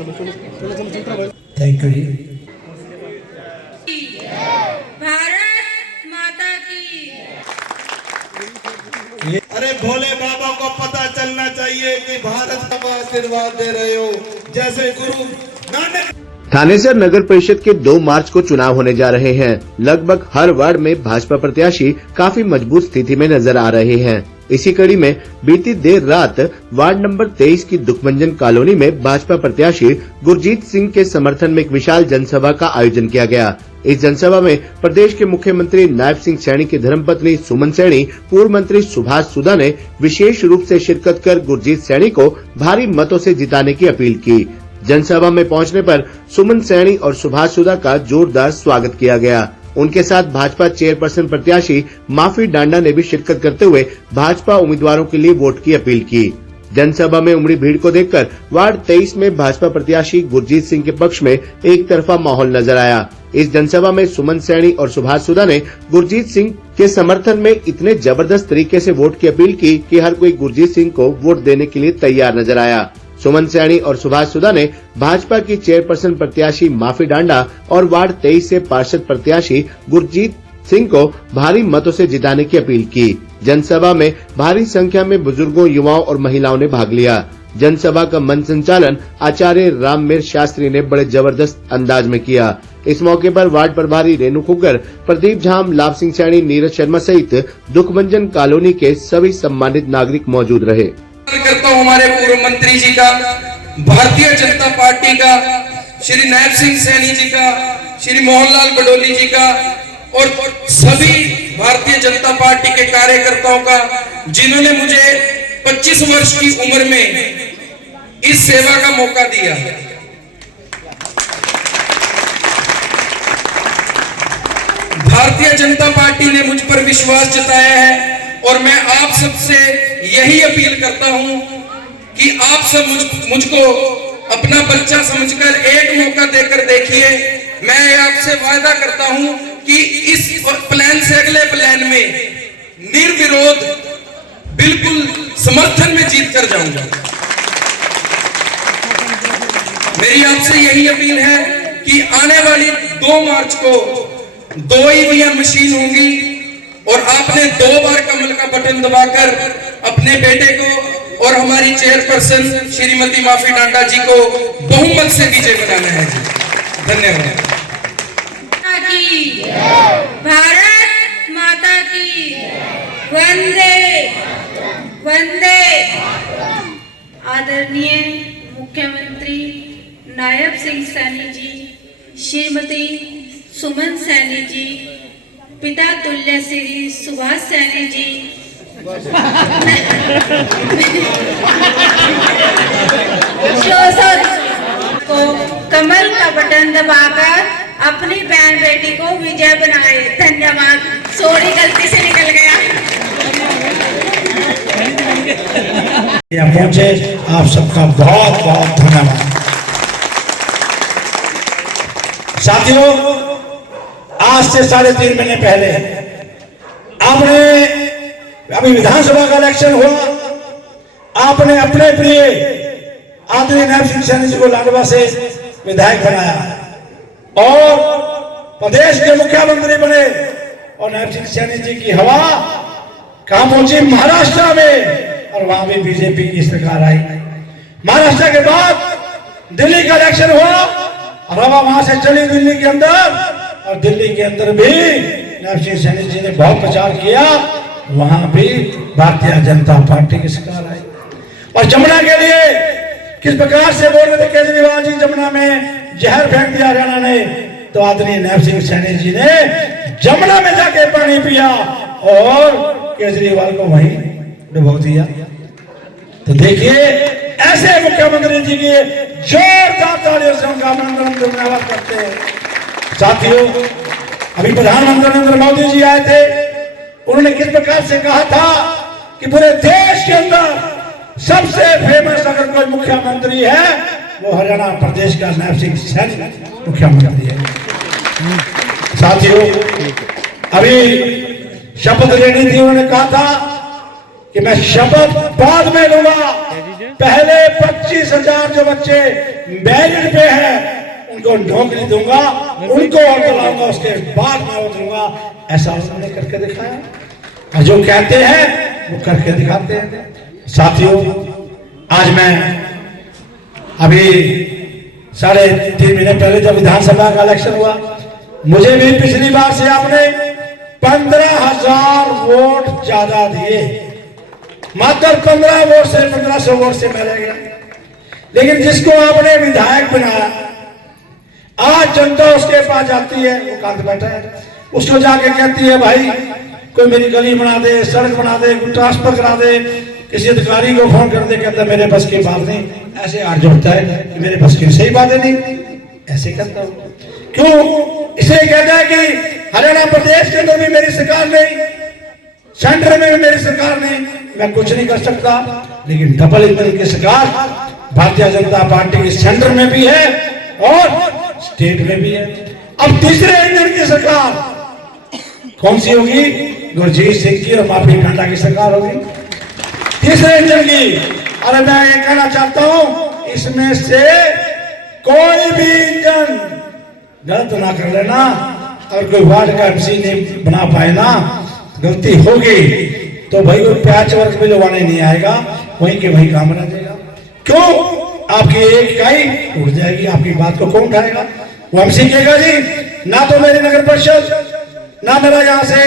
Thank you जी। भारत माता की। अरे भोले बाबा को पता चलना चाहिए कि भारत का आशीर्वाद दे रहे हो, जैसे गुरु नानक। थानेसर नगर परिषद के 2 मार्च को चुनाव होने जा रहे हैं। लगभग हर वार्ड में भाजपा प्रत्याशी काफी मजबूत स्थिति में नजर आ रहे हैं। इसी कड़ी में बीती देर रात वार्ड नंबर 23 की दुखभंजन कॉलोनी में भाजपा प्रत्याशी गुरजीत सिंह के समर्थन में एक विशाल जनसभा का आयोजन किया गया। इस जनसभा में प्रदेश के मुख्यमंत्री नायब सिंह सैनी की धर्मपत्नी सुमन सैनी, पूर्व मंत्री सुभाष सुधा ने विशेष रूप से शिरकत कर गुरजीत सैनी को भारी मतों से जिताने की अपील की। जनसभा में पहुंचने पर सुमन सैनी और सुभाष सुधा का जोरदार स्वागत किया गया। उनके साथ भाजपा चेयरपर्सन प्रत्याशी माफी डांडा ने भी शिरकत करते हुए भाजपा उम्मीदवारों के लिए वोट की अपील की। जनसभा में उमड़ी भीड़ को देखकर वार्ड 23 में भाजपा प्रत्याशी गुरजीत सिंह के पक्ष में एक तरफा माहौल नजर आया। इस जनसभा में सुमन सैनी और सुभाष सुधा ने गुरजीत सिंह के समर्थन में इतने जबरदस्त तरीके से वोट की अपील की कि हर कोई गुरजीत सिंह को वोट देने के लिए तैयार नजर आया। सुमन सैनी और सुभाष सुधा ने भाजपा की चेयरपर्सन प्रत्याशी माफी डांडा और वार्ड 23 से पार्षद प्रत्याशी गुरजीत सिंह को भारी मतों से जिताने की अपील की। जनसभा में भारी संख्या में बुजुर्गों, युवाओं और महिलाओं ने भाग लिया। जनसभा का मंच संचालन आचार्य राममेर शास्त्री ने बड़े जबरदस्त अंदाज में किया। इस मौके पर वार्ड प्रभारी रेणु खुग्गर, प्रदीप झाम, लाभ सिंह सैनी, नीरज शर्मा सहित दुखभंजन कॉलोनी के सभी सम्मानित नागरिक मौजूद रहे। करता हूँ हमारे पूर्व मंत्री जी का, भारतीय जनता पार्टी का, श्री नायब सिंह सैनी जी का, श्री मोहनलाल बडोली जी का और सभी भारतीय जनता पार्टी के कार्यकर्ताओं का, जिन्होंने मुझे 25 वर्ष की उम्र में इस सेवा का मौका दिया। भारतीय जनता पार्टी ने मुझ पर विश्वास जताया है और मैं आप सबसे यही अपील करता हूं कि आप सब मुझको अपना बच्चा समझकर एक मौका देकर देखिए। मैं आपसे वायदा करता हूं कि इस प्लान से अगले प्लान में निर्विरोध बिल्कुल समर्थन में जीत कर जाऊंगा। मेरी आपसे यही अपील है कि आने वाली 2 मार्च को 2 ईवीएम मशीन होंगी और आपने 2 बार कमल का बटन दबाकर अपने बेटे को और हमारी चेयरपर्सन श्रीमती माफी डांडा जी को बहुमत से विजय बनाना है। धन्यवाद। भारत माता की। वंदे वंदे। आदरणीय मुख्यमंत्री नायब सिंह सैनी जी, श्रीमती सुमन सैनी जी, पिता तुल्य श्री सुभाष सैनी जी, को कमल का बटन दबाकर अपनी बहन बेटी को विजय बनाए। धन्यवाद। सॉरी, गलती से निकल गया। यहाँ पहुंचे आप सबका बहुत बहुत धन्यवाद। साथियों, आज से 3.5 महीने पहले आपने, अभी विधानसभा का इलेक्शन हुआ, आपने अपने प्रिय आदरणीय नायब सिंह सैनी जी को लाडवा से विधायक बनाया और प्रदेश के मुख्यमंत्री बने और नायब सिंह सैनी जी की हवा कहां पहुंची? महाराष्ट्र में, और वहां भी बीजेपी की सरकार आई। महाराष्ट्र के बाद दिल्ली का इलेक्शन हुआ और हवा वहां से चली दिल्ली के अंदर, और दिल्ली के अंदर भी नायब सिंह सैनी जी ने बहुत प्रचार किया, वहां भी भारतीय जनता पार्टी की सरकार आई। और जमुना के लिए किस प्रकार से बोल रहे थे केजरीवाल जी, जमुना में जहर फेंक दिया हरियाणा ने, तो आदरणीय नायब सिंह सैनी जी ने जमुना में जाके पानी पिया और केजरीवाल को वहीं डुबो दिया। तो देखिए, ऐसे मुख्यमंत्री जी के जोरदार तालियों से उनका धन्यवाद करते हैं। साथियों, अभी प्रधानमंत्री नरेंद्र मोदी जी आए थे, उन्होंने किस प्रकार से कहा था कि पूरे देश के अंदर सबसे फेमस अगर कोई मुख्यमंत्री है वो हरियाणा प्रदेश का नायब सिंह सैनी मुख्यमंत्री है। साथियों, अभी शपथ लेनी थी, उन्होंने कहा था कि मैं शपथ बाद में लूंगा, पहले 25,000 जो बच्चे मेरिट पे है उनको नौकरी दूंगा, उनको और दिलाऊंगा, उसके बाद मैं उतरूंगा। ऐसा उन्होंने करके दिखाया, और जो कहते हैं वो करके दिखाते हैं। साथियों, आज मैं अभी 3.5 महीने पहले जब विधानसभा का इलेक्शन हुआ, मुझे भी पिछली बार से आपने 15,000 वोट ज्यादा दिए, मात्र 15 वोट से 1500 वोट से मैं रह गया। लेकिन जिसको आपने विधायक बनाया, आज जनता उसके पास जाती है, वो कांत बैठा है, उसको जाके कहती है भाई कोई मेरी गली बना दे, सड़क बना दे, कोई ट्रांसफर करा दे, किसी अधिकारी को फोन कर दे, कहता है मेरे बस की बात नहीं। ऐसे हाथ जोड़ता है कि मेरे बस की सही बात है नहीं, ऐसे करता हूं। क्यों? इसलिए कहता है कि हरियाणा प्रदेश के अंदर भी मेरी सरकार नहीं, सेंटर में भी मेरी सरकार नहीं, मैं कुछ नहीं कर सकता। लेकिन डबल इंजन की सरकार भारतीय जनता पार्टी की सेंटर में भी है और स्टेट में भी है। अब तीसरे इंजन की सरकार कौन सी होगी? गुरजीत सिंह की और माफी टांडा की सरकार होगी, तीसरे इंजन की। और मैं ये कहना चाहता हूं, इसमें से कोई भी इंजन गलत ना कर लेना। और कोई वार्ड का एमसी नहीं बना पाए ना, गलती होगी तो भाई वो पैच वर्क भी लगवाने नहीं आएगा, वहीं के वहीं काम रह जाएगा। क्यों? आपकी एक इकाई उड़ जाएगी, आपकी बात को कौन उठाएगा? वो एमसी कहेगा जी ना तो मेरी नगर परिषद, ना मेरा यहाँ से,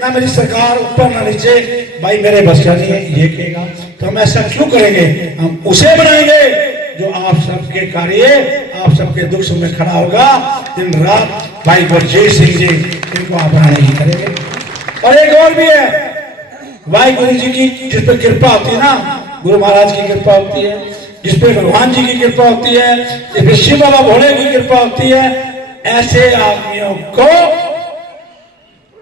ना मेरी सरकार ऊपर ना नीचे, भाई मेरे बस का नहीं है, ये कहेगा। तो हम ऐसा क्यों करेंगे? हम उसे बनाएंगे जो आप सबके कार्य, आप सबके दुख सुख में खड़ा होगा दिन रात। भाई गुरजीत सिंह जी, इनको आप बनाने ही करेंगे। और एक और भी है, वाहिगुरु जी की जिस पे कृपा होती है ना, गुरु महाराज की कृपा होती है, जिसपे भगवान जी की कृपा होती है, जिसपे शिव बाबा भोले की कृपा होती है, ऐसे आदमियों को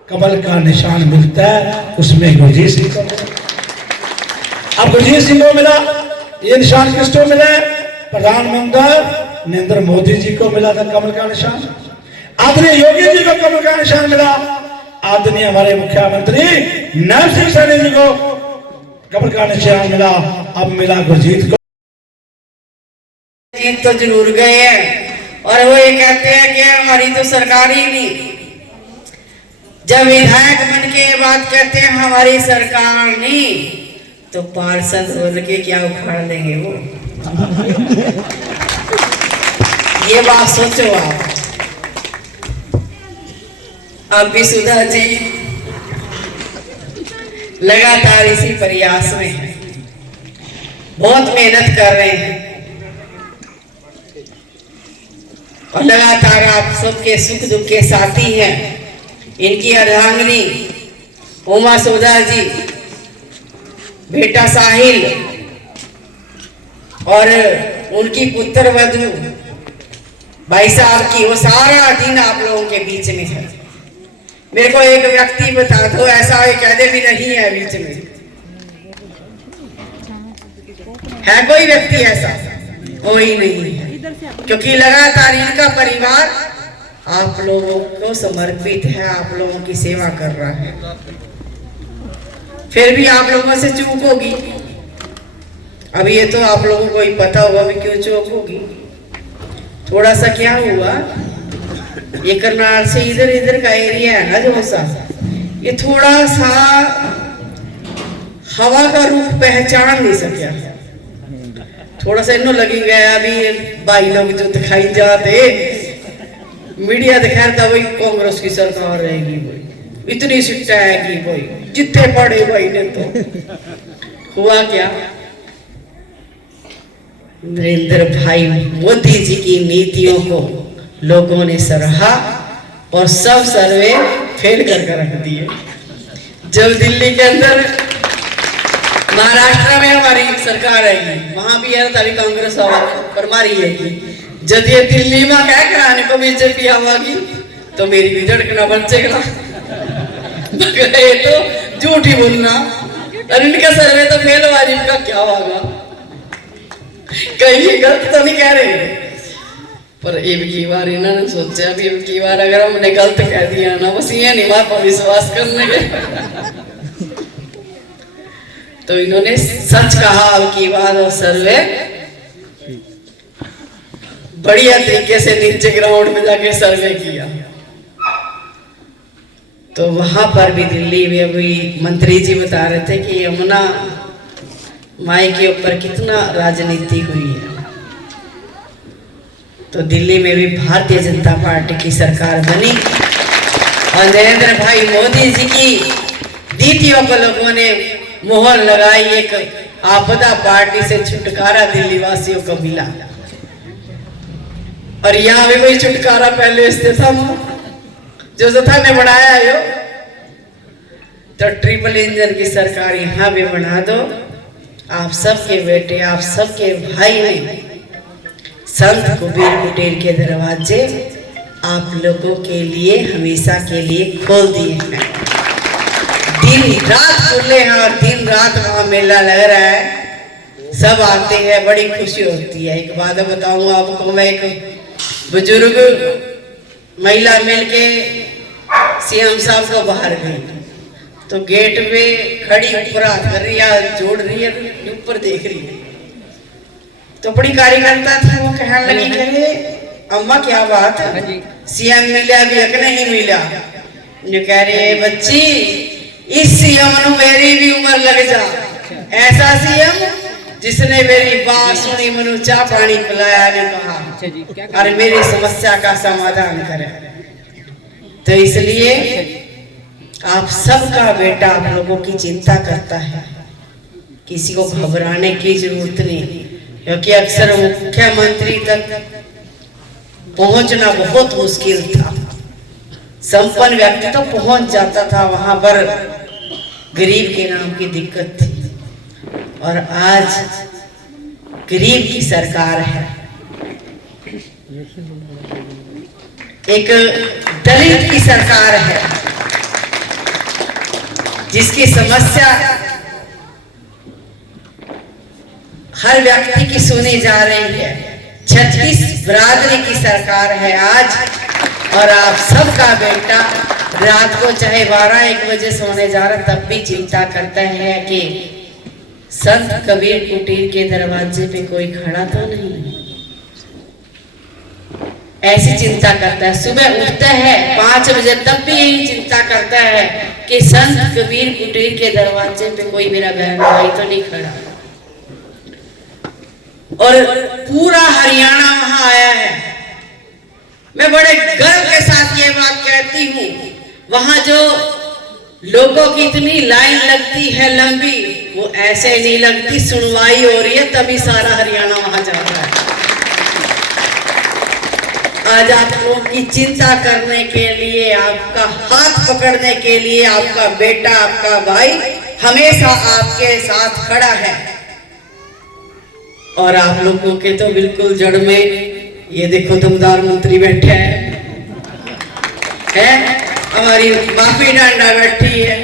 कमल का निशान मिलता है। उसमें गुरजीत सिंह को मिला। अब गुरजीत सिंह को मिला, ये निशान किसको मिला? प्रधानमंत्री नरेंद्र मोदी जी को मिला था कमल का निशान। आदरणीय योगी जी को कमल का निशान मिला। आदरणीय हमारे मुख्यमंत्री नायब सिंह सैनी जी को कमल का निशान मिला। अब मिला गुरजीत को। जीत तो जरूर गए हैं, और वो ये कहते हैं कि हमारी तो सरकार ही नहीं। जब विधायक बन के ये बात कहते हैं हमारी सरकार नहीं, तो पार्षद बोल के क्या उखाड़ देंगे वो? ये बात सोचो आप। अब भी सुधा जी लगातार इसी प्रयास में हैं, बहुत मेहनत कर रहे हैं, और लगातार आप सबके सुख दुख के साथी हैं। इनकी अर्धांगिनी उमा सुधा जी, बेटा साहिल और उनकी पुत्र वधू भाई साहब की, वो सारा दिन आप लोगों के बीच में है। मेरे को एक व्यक्ति बता दो ऐसा है, कहते भी नहीं है बीच में, है कोई व्यक्ति ऐसा? कोई नहीं है, क्योंकि लगातार इनका परिवार आप लोगों को समर्पित है, आप लोगों की सेवा कर रहा है। फिर भी आप लोगों से चूक होगी। अब ये तो आप लोगों को ही पता होगा भी क्यों चूक होगी। थोड़ा सा क्या हुआ, ये करनाल से इधर इधर का एरिया है ना जो सा, ये थोड़ा सा हवा का रुख पहचान नहीं सका। थोड़ा सा इन्हों लगी गया अभी भाई लोग जो दिखाई जाते मीडिया दिखाता वही कांग्रेस की सरकार रहेगी, वही इतनी सीटें आएगी, वही जितने पड़े भाई ने। तो हुआ क्या, नरेंद्र भाई मोदी जी की नीतियों को लोगों ने सराहा और सब सर्वे फेल कर रख दिए। जब दिल्ली के अंदर महाराष्ट्र में हमारी सरकार आएगी, वहां भी है तभी कांग्रेस पर मारी जाएगी। जब ये दिल्ली में क्या कराने को बीजेपी आवागी तो मेरी भी धड़कना बन जाएगा। तो झूठ ही बोलना, और इनका सर्वे तो फेल हुआ, इनका क्या होगा? कहीं गलत तो नहीं कह रहे, पर एक की बार इन्होंने सोचा भी एक की बार अगर हमने गलत कह दिया ना, बस ये नहीं बात पर विश्वास करने के, तो इन्होंने सच कहा अब की बार, और सर्वे बढ़िया तरीके से नीचे ग्राउंड में जाके सर्वे किया। तो वहां पर भी दिल्ली में अभी मंत्री जी बता रहे थे कि यमुना माई के ऊपर कितना राजनीति हुई है। तो दिल्ली में भी भारतीय जनता पार्टी की सरकार बनी और नरेंद्र भाई मोदी जी की नीतियों को लोगों ने मोहर लगाई। एक आपदा पार्टी से छुटकारा दिल्ली वासियों को मिला। और यहाँ भी कोई छुटकारा पहले से था जो था ने बनाया यो। तो ट्रिपल इंजन की सरकार यहाँ भी बना दो। आप सबके बेटे, आप सबके भाई ने संत कबीर कुटीर के दरवाजे आप लोगों के लिए हमेशा के लिए खोल दिए हैं। दिन रात खुले हैं और दिन रात वहाँ मेला लग रहा है। सब आते हैं, बड़ी खुशी होती है। एक बात बताऊँ आपको, मैं एक बुजुर्ग महिला मिलके सीएम साहब को बाहर गई तो गेट पे खड़ी ऊपर कर रही है, जोड़ रही है, ऊपर देख रही है। तो बड़ी कार्यकर्ता थी, वो कहने लगी कहे अम्मा क्या बात, सीएम मिला भी एक नहीं मिला। जो कह रही है बच्ची इस सीएम नु मेरी भी उम्र लग जा। ऐसा सीएम जिसने मेरी बात सुनी, मनु चाह पानी पिलाया, ने कहा और मेरी समस्या का समाधान करे। तो इसलिए आप सबका बेटा आप लोगों की चिंता करता है। किसी को घबराने की जरूरत नहीं, क्योंकि अक्सर मुख्यमंत्री तक पहुंचना बहुत मुश्किल था। संपन्न व्यक्ति तो पहुंच जाता था, वहां पर गरीब के नाम की दिक्कत थी। और आज गरीब की सरकार है, एक दलित की सरकार है, जिसकी समस्या हर व्यक्ति की सुनी जा रही है। 36 बिरादरी की सरकार है आज। और आप सबका बेटा रात को चाहे 12-1 बजे सोने जा रहा तब भी चिंता करता है कि संत कबीर कुटीर के दरवाजे पे कोई खड़ा तो नहीं। ऐसी चिंता करता है। सुबह उठता है 5 बजे तब भी यही चिंता करता है कि संत कबीर कुटीर के दरवाजे पे कोई मेरा बहन भाई तो नहीं खड़ा। और पूरा हरियाणा वहां आया है। मैं बड़े गर्व के साथ ये बात कहती हूँ, वहां जो लोगों की इतनी लाइन लगती है लंबी, वो ऐसे नहीं लगती, सुनवाई हो रही है तभी सारा हरियाणा वहां जा रहा है। आज आप लोगों की चिंता करने के लिए, आपका हाथ पकड़ने के लिए आपका बेटा, आपका भाई हमेशा आपके साथ खड़ा है। और आप लोगों के तो बिल्कुल जड़ में ये देखो दमदार मंत्री बैठे हैं, हमारी माफी डांडा बैठी है,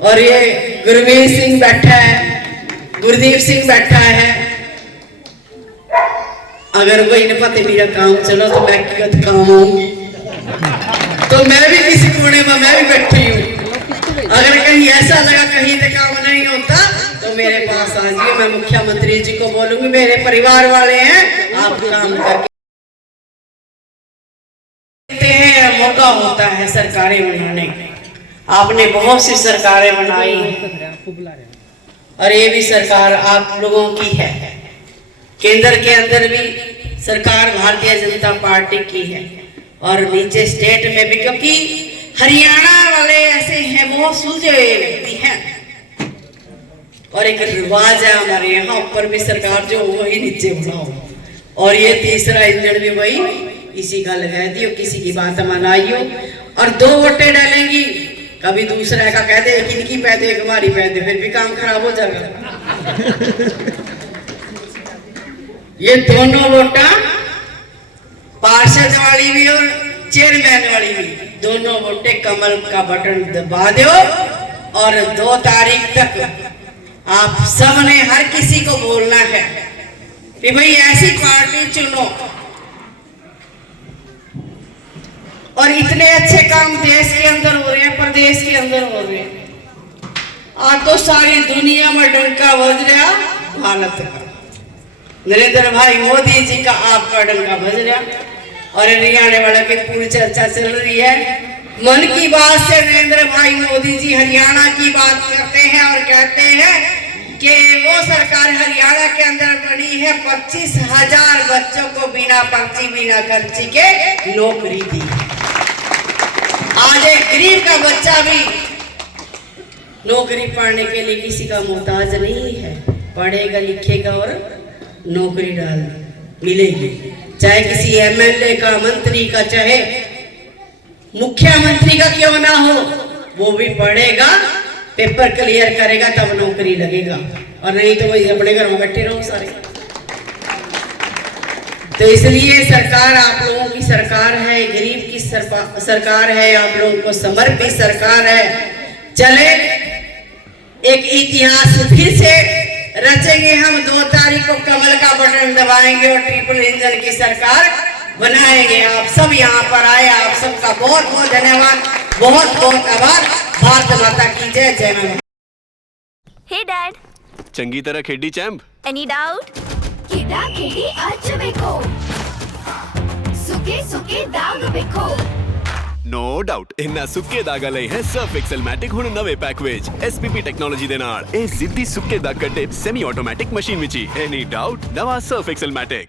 और ये गुरमीत सिंह बैठा है, गुरदीप सिंह बैठा है। अगर वही न पता मेरा काम चलो तो मैं व्यक्तिगत काम आऊंगी, तो मैं भी किसी कोने में मैं भी बैठी हूँ। अगर कहीं ऐसा लगा कहीं तो काम नहीं होता तो मेरे पास आ जाइए, मैं मुख्यमंत्री जी को बोलूंगी मेरे परिवार वाले हैं, आप काम करके हैं। मौका होता है सरकारें बनाने का। आपने बहुत सी सरकारें बनाई और ये भी सरकार आप लोगों की है। केंद्र के अंदर भी सरकार भारतीय जनता पार्टी की है और नीचे स्टेट में भी, क्योंकि हरियाणा वाले ऐसे हैं, वो सुलझे हुए व्यक्ति हैं। और एक रिवाज है हमारे यहाँ, ऊपर भी सरकार जो वही नीचे बनाओ। और ये तीसरा इंजन भी वही किसी का लगा दियो, किसी की बात मनाइयो, और 2 वोटें डालेंगी, कभी दूसरा का कह दे एक इनकी पैदे एक हमारी पैदे, फिर भी काम खराब हो जाएगा। ये दोनों वोटा पार्षद वाली भी और चेयरमैन वाली भी, दोनों वोटे कमल का बटन दबा दो। और 2 तारीख तक आप सबने हर किसी को बोलना है कि भाई ऐसी पार्टी चुनो। और इतने अच्छे काम देश के अंदर हो रहे हैं, प्रदेश के अंदर हो रहे हैं। आज तो सारी दुनिया में डंका बज रहा भारत का। नरेंद्र भाई मोदी जी का आपका डंका बज रहा और हरियाणा वाला की पूरी चर्चा चल रही है। मन की बात से नरेंद्र भाई मोदी जी हरियाणा की बात करते हैं और कहते हैं कि वो सरकार हरियाणा के अंदर बनी है, 25,000 बच्चों को बिना पर्ची बिना खर्ची के नौकरी दी। आज एक गरीब का बच्चा भी नौकरी पाने के लिए किसी का मोहताज नहीं है, पढ़ेगा लिखेगा और नौकरी डाल मिलेगी, चाहे किसी एमएलए का, मंत्री का, चाहे मुख्यमंत्री का क्यों ना हो, वो भी पढ़ेगा, पेपर क्लियर करेगा तब नौकरी लगेगा, और नहीं तो वही अपने घर में बैठे रहो सारे। तो इसलिए सरकार आप लोगों की सरकार है, गरीब की सरकार है, आप लोगों को समर्पित सरकार है। चले एक इतिहास फिर से रचेंगे हम, 2 तारीख को कमल का बटन दबाएंगे और ट्रिपल इंजन की सरकार बनाएंगे। आप सब यहाँ पर आए, आप सबका बहुत बहुत धन्यवाद, बहुत बहुत आभार। भारत माता की जय, जय मां। Hey Dad, चंगी तरह खेडी चैंप। any doubt? किदा खेडी आज वेखो सुके सुके दाग वेखो नो डाउट इन्ना सुक्के दागा लई है सर्फ एक्सेलमैटिक हुण नवे पैक विच एसपीपी टेक्नोलॉजी दे नाल ए जिद्दी सुक्के दाग कटे semi automatic machine which he any doubt नवा सर्फ एक्सेलमैटिक।